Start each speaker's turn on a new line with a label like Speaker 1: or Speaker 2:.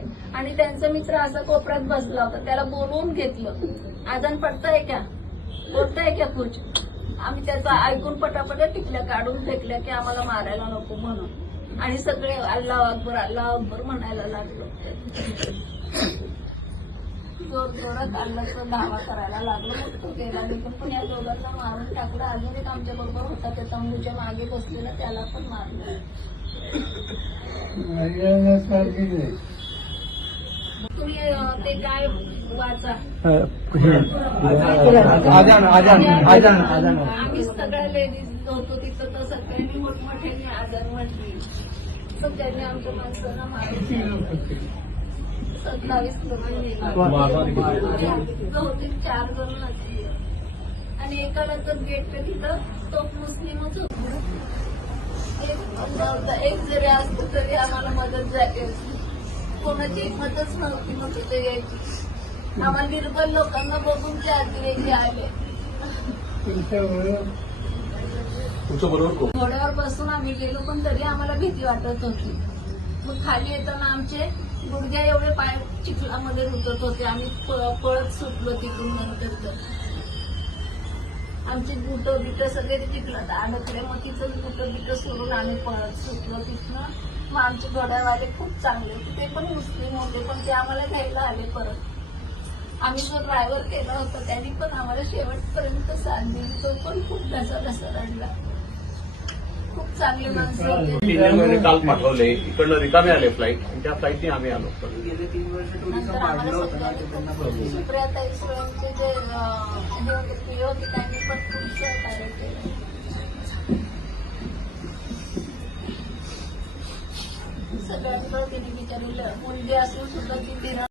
Speaker 1: बोलवले आणि त्यांचा मित्र असा कोपऱ्यात बसला होता. त्याला बोलवून घेतलं. आजान पडताय का? बोलताय का खुर्ची? आम्ही त्याचा ऐकून पटापट टिकल्या काढून फेकल्या की आम्हाला मारायला नको म्हणून. आणि सगळे अल्लाह अकबर अल्लाह अकबर म्हणायला लागलो. जोर जोरात अल्लाचा धावा करायला लागलो तो गेला निघून पण या दोघांना मारून टाकलं. अजून एक आमच्या बरोबर होता. त्या तंबूच्या मागे बसलेला त्याला पण मारलं. तुम्ही ते काय वाचा.
Speaker 2: आजान आजान आजान आजान.
Speaker 1: आम्ही सगळ्या लेडीज होतो तिथं तर सगळ्यांनी मोठमोठ्याने आजार म्हटली. सगळ्यांनी आमच्या माणसांना मारायचे सत्तावीस लोकांनी बहुतेक चार जण आणि एकाला तर गेट पे तिथं तो मुस्लिमच होता. एक जरी असतो तरी आम्हाला मदत झाली कोणाची हिंमतच नव्हती मग तिथे यायची. आम्हाला निर्बल लोकांना बघून ते अतिरेकी आले. घोड्यावर बसून आम्ही गेलो पण तरी आम्हाला भीती वाटत होती. मग खाली येताना आमचे गुडघ्या एवढे पाय चिखलामध्ये रुतत होते. आम्ही पळत सुटलो तिथून नंतर तर. आमचे बुट बिट सगळे ते चिखलात अडकले मग तिथं बुट बिट सोडून आम्ही पळत सुटलो तिथनं. मग आमचे घोड्यावाले खूप चांगले होते. ते पण मुस्लिम होते पण ते आम्हाला घ्यायला आले परत. आम्ही जो ड्रायव्हर केला होता त्यांनी पण आम्हाला शेवटपर्यंत साथ दिली. तो पण खूप ढसा ढसा रडला. खूप चांगले माणसं होते.
Speaker 3: तीन महिने काल पाठवले. इकडनं रिकामे आले फ्लाईट आणि त्या फ्लाईटने आम्ही आलो.
Speaker 1: सुप्रियाताई सुळेंचे जे अं, हे होते प्रिय होते त्यांनी सगळ्यांकडे तिने बिचारी मुलगी असून सुद्धा ती